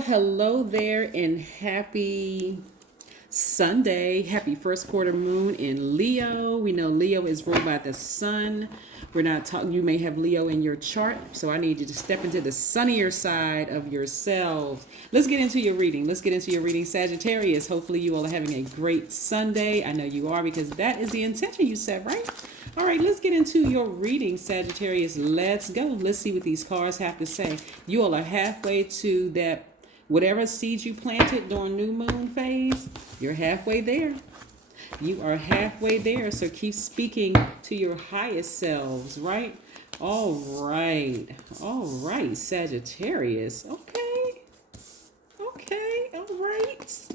Hello there, and happy Sunday. Happy first quarter moon in Leo. We know Leo is ruled by the sun. We're not talking, you may have Leo in your chart, so I need you to step into the sunnier side of yourselves. Let's get into your reading. Sagittarius. Hopefully, you all are having a great Sunday. I know you are because that is the intention you set, right? All right, let's get into your reading, Sagittarius. Let's go. Let's see what these cards have to say. You all are halfway to that. Whatever seeds you planted during new moon phase, you're halfway there. You are halfway there. So keep speaking to your highest selves, right? All right. All right, Sagittarius. Okay. Okay. All right.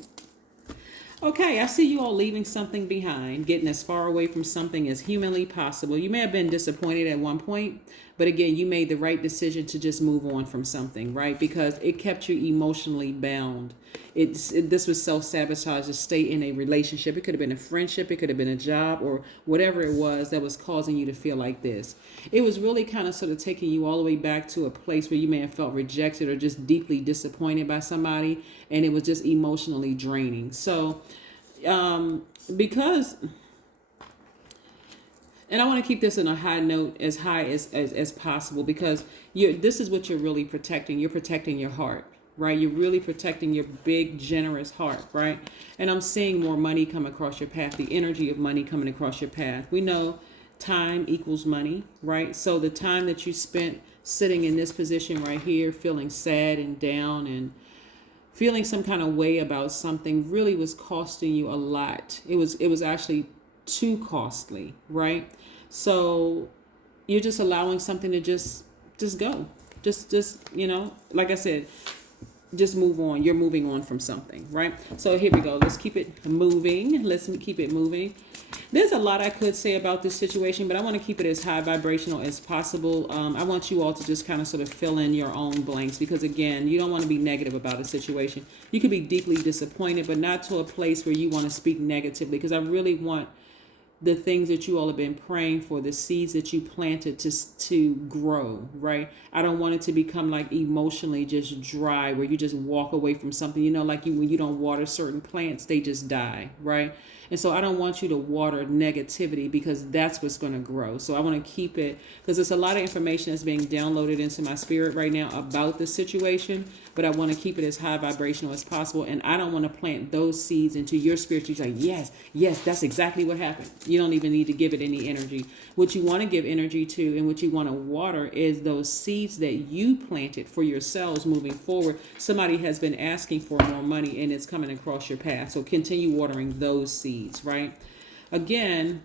Okay, I see you all leaving something behind, getting as far away from something as humanly possible. You may have been disappointed at one point, but again, you made the right decision to just move on from something, right? Because it kept you emotionally bound. This was self-sabotage to stay in a relationship. It could have been a friendship, it could have been a job, or whatever it was that was causing you to feel like this. It was really kind of sort of taking you all the way back to a place where you may have felt rejected or just deeply disappointed by somebody, and it was just emotionally draining. So because and I want to keep this in a high note, as high as possible, because this is what you're really protecting. You're protecting your heart, right? You're really protecting your big, generous heart, right? And I'm seeing more money come across your path, the energy of money coming across your path. We know time equals money, right? So the time that you spent sitting in this position right here, feeling sad and down and feeling some kind of way about something, really was costing you a lot. It was actually too costly, right? So you're just allowing something to just go. Just like I said, just move on. You're moving on from something, right? So here we go. Let's keep it moving. Let's keep it moving. There's a lot I could say about this situation, but I want to keep it as high vibrational as possible. I want you all to just kind of sort of fill in your own blanks, because again, you don't want to be negative about a situation. You could be deeply disappointed, but not to a place where you want to speak negatively, because I really want the things that you all have been praying for, the seeds that you planted to grow, right? I don't want it to become like emotionally just dry, where you just walk away from something, like when you don't water certain plants, they just die, right? And so I don't want you to water negativity, because that's what's going to grow. So I want to keep it, because there's a lot of information that's being downloaded into my spirit right now about the situation, but I want to keep it as high vibrational as possible. And I don't want to plant those seeds into your spirit. You're like, yes, that's exactly what happened. You don't even need to give it any energy. What you want to give energy to and what you want to water is those seeds that you planted for yourselves moving forward. Somebody has been asking for more money and it's coming across your path. So continue watering those seeds, right? Again,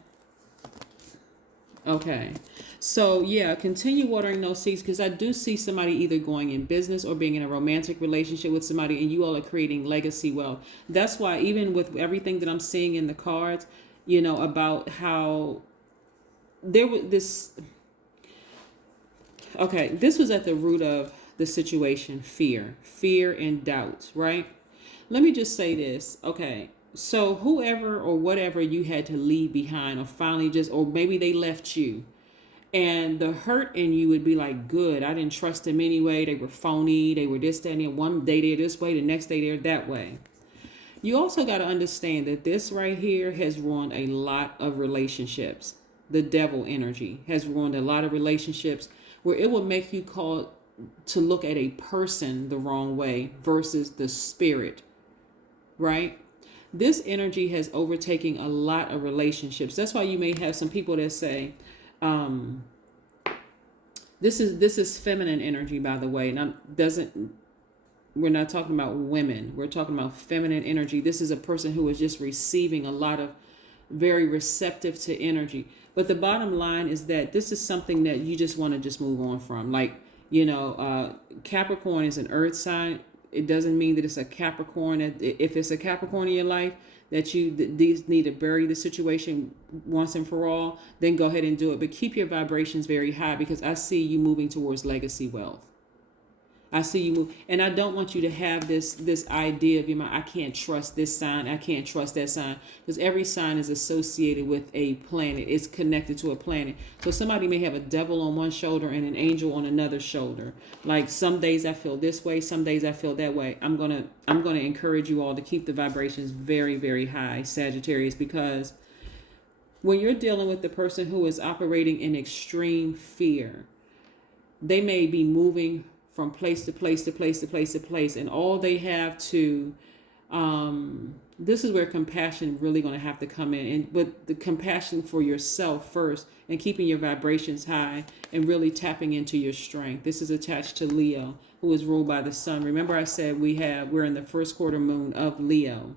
okay. So yeah, continue watering those seeds, because I do see somebody either going in business or being in a romantic relationship with somebody, and you all are creating legacy wealth. That's why even with everything that I'm seeing in the cards, about how there was this, okay, this was at the root of the situation: fear and doubt, right? Let me just say this, okay? So whoever or whatever you had to leave behind, or finally or maybe they left you, and the hurt in you would be like, good, I didn't trust them anyway. They were phony. They were this, that, and one day they're this way, the next day they're that way. You also got to understand that this right here has ruined a lot of relationships. The devil energy has ruined a lot of relationships, where it will make you call to look at a person the wrong way versus the spirit, right? This energy has overtaken a lot of relationships. That's why you may have some people that say, this is feminine energy, by the way, and we're not talking about women. We're talking about feminine energy. This is a person who is just receiving a lot of very receptive to energy. But the bottom line is that this is something that you just want to just move on from. Like, Capricorn is an earth sign. It doesn't mean that it's a Capricorn. If it's a Capricorn in your life, that these need to bury the situation once and for all, then go ahead and do it. But keep your vibrations very high, because I see you moving towards legacy wealth. I see you move. And I don't want you to have this idea of your mind, I can't trust this sign, I can't trust that sign. Because every sign is associated with a planet. It's connected to a planet. So somebody may have a devil on one shoulder and an angel on another shoulder. Like some days I feel this way, some days I feel that way. I'm gonna encourage you all to keep the vibrations very, very high, Sagittarius, because when you're dealing with the person who is operating in extreme fear, they may be moving from place to place to place to place to place, and all they have to this is where compassion really going to have to come in, and but the compassion for yourself first, and keeping your vibrations high and really tapping into your strength. This is attached to Leo, who is ruled by the sun. Remember I said we're in the first quarter moon of Leo.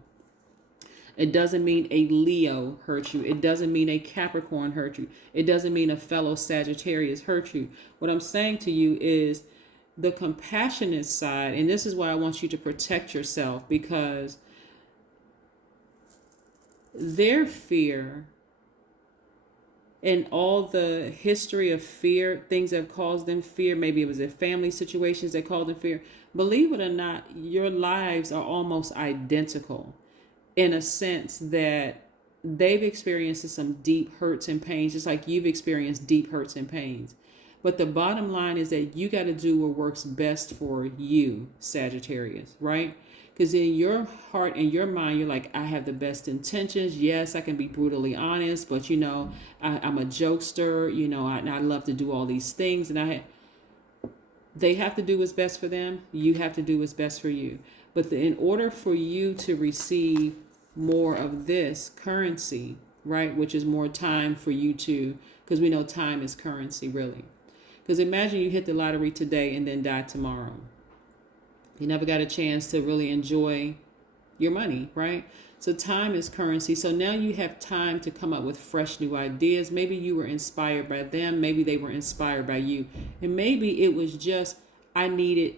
It doesn't mean a Leo hurt you. It doesn't mean a Capricorn hurt you. It doesn't mean a fellow Sagittarius hurt you. What I'm saying to you is the compassionate side, and this is why I want you to protect yourself, because their fear and all the history of fear, things that have caused them fear, maybe it was their family situations that caused them fear. Believe it or not, your lives are almost identical, in a sense that they've experienced some deep hurts and pains, just like you've experienced deep hurts and pains. But the bottom line is that you got to do what works best for you, Sagittarius, right? Because in your heart and your mind, you're like, I have the best intentions. Yes, I can be brutally honest, but I'm a jokester. I love to do all these things, and they have to do what's best for them. You have to do what's best for you. But in order for you to receive more of this currency, right, which is more time for you to, because we know time is currency, really. Because imagine you hit the lottery today and then die tomorrow. You never got a chance to really enjoy your money, right? So time is currency. So now you have time to come up with fresh new ideas. Maybe you were inspired by them. Maybe they were inspired by you. And maybe it was just, I needed,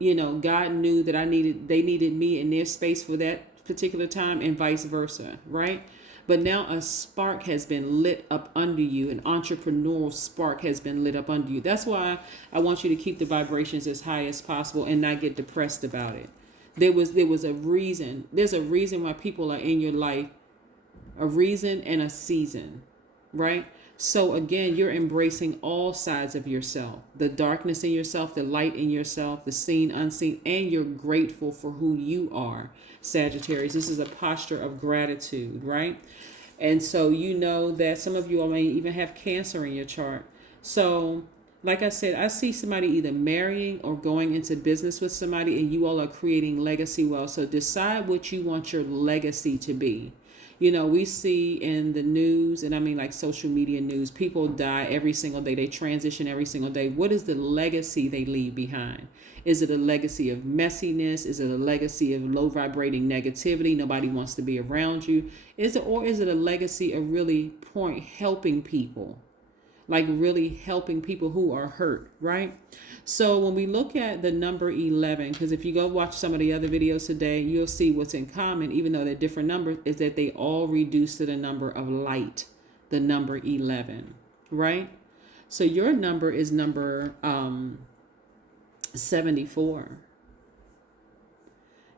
God knew that they needed me in their space for that particular time, and vice versa, right? But now a spark has been lit up under you. An entrepreneurial spark has been lit up under you. That's why I want you to keep the vibrations as high as possible and not get depressed about it. There was a reason. There's a reason why people are in your life, a reason and a season, right? So again, you're embracing all sides of yourself, the darkness in yourself, the light in yourself, the seen, unseen, and you're grateful for who you are, Sagittarius. This is a posture of gratitude, right? And so that some of you all may even have Cancer in your chart. So like I said, I see somebody either marrying or going into business with somebody, and you all are creating legacy wealth. So decide what you want your legacy to be. We see in the news, and I mean like social media news, people die every single day. They transition every single day. What is the legacy they leave behind? Is it a legacy of messiness? Is it a legacy of low vibrating negativity? Nobody wants to be around you. Is it a legacy of really helping people? Like really helping people who are hurt, right? So when we look at the number 11, because if you go watch some of the other videos today, you'll see what's in common, even though they're different numbers, is that they all reduce to the number of light, the number 11, right? So your number is number 74.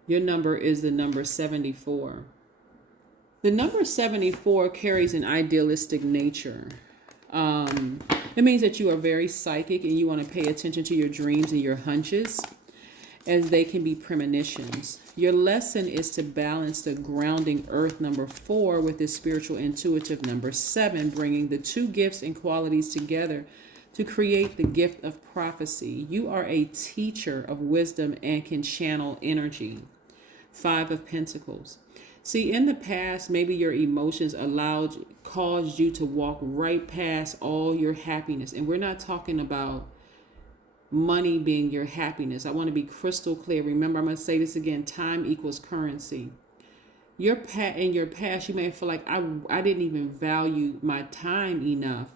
Your number is the number 74. The number 74 carries an idealistic nature. It means that you are very psychic and you want to pay attention to your dreams and your hunches, as they can be premonitions. Your lesson is to balance the grounding earth number 4 with the spiritual intuitive number 7, bringing the two gifts and qualities together to create the gift of prophecy. You are a teacher of wisdom and can channel energy. 5 of Pentacles. See, in the past, maybe your emotions caused you to walk right past all your happiness. And we're not talking about money being your happiness. I want to be crystal clear. Remember, I'm going to say this again. Time equals currency. In your past, you may feel like I didn't even value my time enough,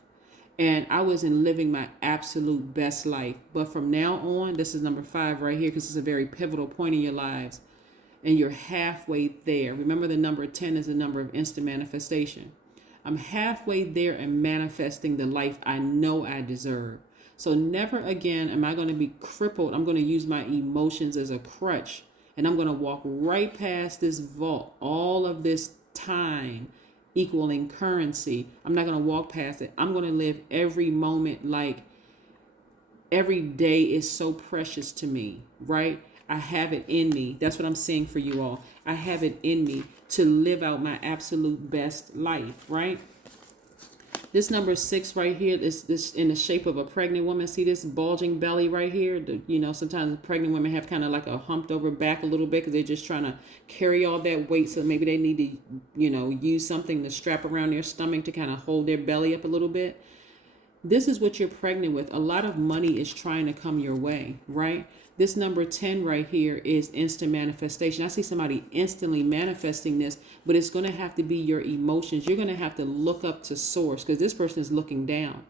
and I wasn't living my absolute best life. But from now on, this is number 5 right here, because it's a very pivotal point in your lives. And you're halfway there. Remember, the number 10 is the number of instant manifestation. I'm halfway there and manifesting the life I know I deserve. So never again am I going to be crippled. I'm going to use my emotions as a crutch, and I'm going to walk right past this vault, all of this time equaling currency. I'm not going to walk past it. I'm going to live every moment like every day is so precious to me, right? I have it in me. That's what I'm saying for you all. I have it in me to live out my absolute best life, right? This number 6 right here is this in the shape of a pregnant woman. See this bulging belly right here? Sometimes pregnant women have kind of like a humped over back a little bit because they're just trying to carry all that weight. So maybe they need to, use something to strap around their stomach to kind of hold their belly up a little bit. This is what you're pregnant with. A lot of money is trying to come your way, right? This number 10 right here is instant manifestation. I see somebody instantly manifesting this, but it's going to have to be your emotions. You're going to have to look up to source because this person is looking down,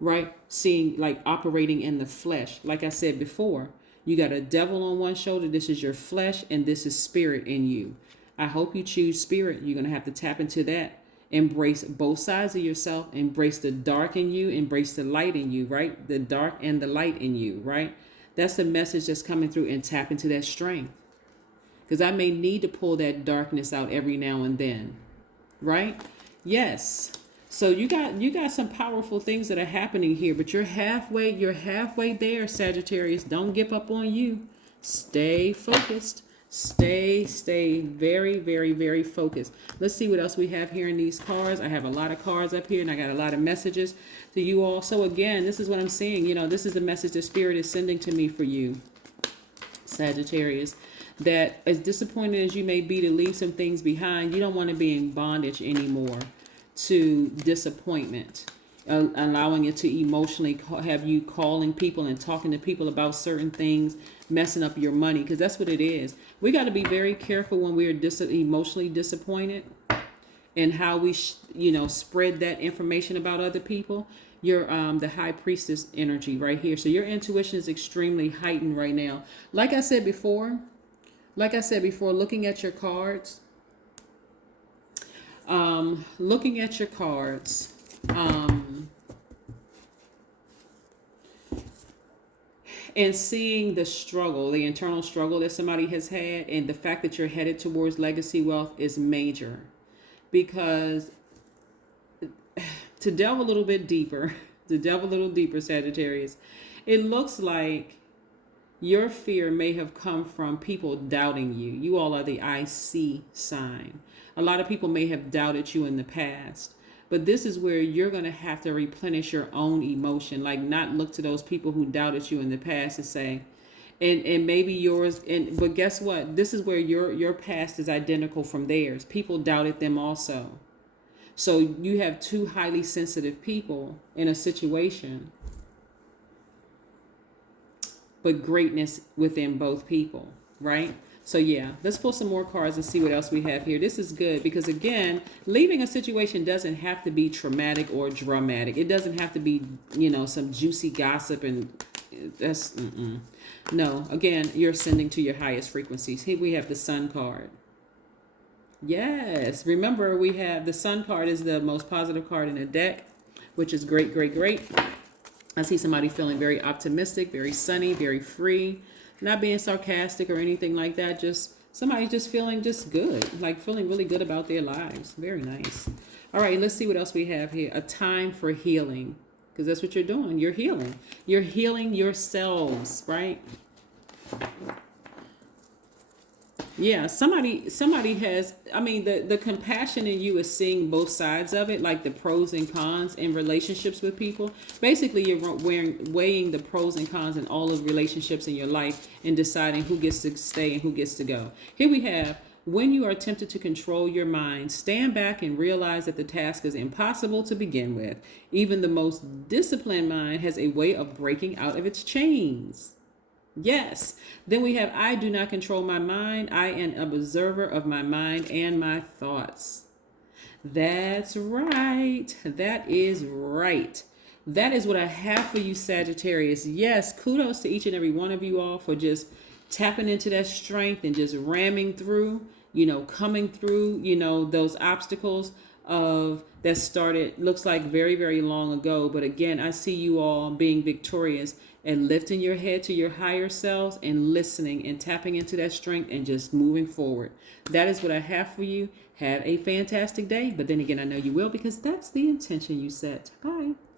right? Seeing, like, operating in the flesh. Like I said before, you got a devil on one shoulder. This is your flesh, and this is spirit in you. I hope you choose spirit. You're going to have to tap into that. Embrace both sides of yourself. Embrace the dark in you. Embrace the light in you, right? The dark and the light in you, right? That's the message that's coming through, and tap into that strength. Because I may need to pull that darkness out every now and then, right? Yes. So you got some powerful things that are happening here, but you're halfway there, Sagittarius. Don't give up on you. Stay focused. Stay very, very, very focused. Let's see what else we have here in these cards. I have a lot of cards up here, and I got a lot of messages to you all. So again, this is what I'm seeing. This is the message that Spirit is sending to me for you, Sagittarius. That as disappointed as you may be to leave some things behind, you don't want to be in bondage anymore to disappointment. Allowing it to emotionally have you calling people and talking to people about certain things, messing up your money, because that's what it is. We got to be very careful when we're emotionally disappointed and how we spread that information about other people. You're the high priestess energy right here, so your intuition is extremely heightened right now. Like I said before, looking at your cards, and seeing the struggle, the internal struggle that somebody has had, and the fact that you're headed towards legacy wealth is major. Because to delve a little deeper, Sagittarius, it looks like your fear may have come from people doubting you. You all are the IC sign. A lot of people may have doubted you in the past. But this is where you're going to have to replenish your own emotion, like not look to those people who doubted you in the past and say, and maybe yours. But guess what? This is where your past is identical from theirs. People doubted them also. So you have two highly sensitive people in a situation, but greatness within both people, right? So yeah, let's pull some more cards and see what else we have here. This is good because, again, leaving a situation doesn't have to be traumatic or dramatic. It doesn't have to be, some juicy gossip and that's, no. Again, you're ascending to your highest frequencies. Here we have the Sun card. Yes, remember we have the Sun card is the most positive card in the deck, which is great, great, great. I see somebody feeling very optimistic, very sunny, very free. Not being sarcastic or anything like that. Just somebody just feeling just good. Like feeling really good about their lives. Very nice. All right, let's see what else we have here. A time for healing. Because that's what you're doing. You're healing. You're healing yourselves, right? Yeah, somebody has, the compassion in you is seeing both sides of it, like the pros and cons in relationships with people. Basically, you're weighing the pros and cons in all of relationships in your life and deciding who gets to stay and who gets to go. Here we have, when you are tempted to control your mind, stand back and realize that the task is impossible to begin with. Even the most disciplined mind has a way of breaking out of its chains. Yes. Then we have, I do not control my mind. I am an observer of my mind and my thoughts. That's right. That is right. That is what I have for you, Sagittarius. Yes. Kudos to each and every one of you all for just tapping into that strength and just ramming through, coming through, those obstacles. of that started, looks like very, very long ago. But again, I see you all being victorious and lifting your head to your higher selves and listening and tapping into that strength and just moving forward. That is what I have for you. Have a fantastic day. But then again, I know you will, because that's the intention you set. Bye.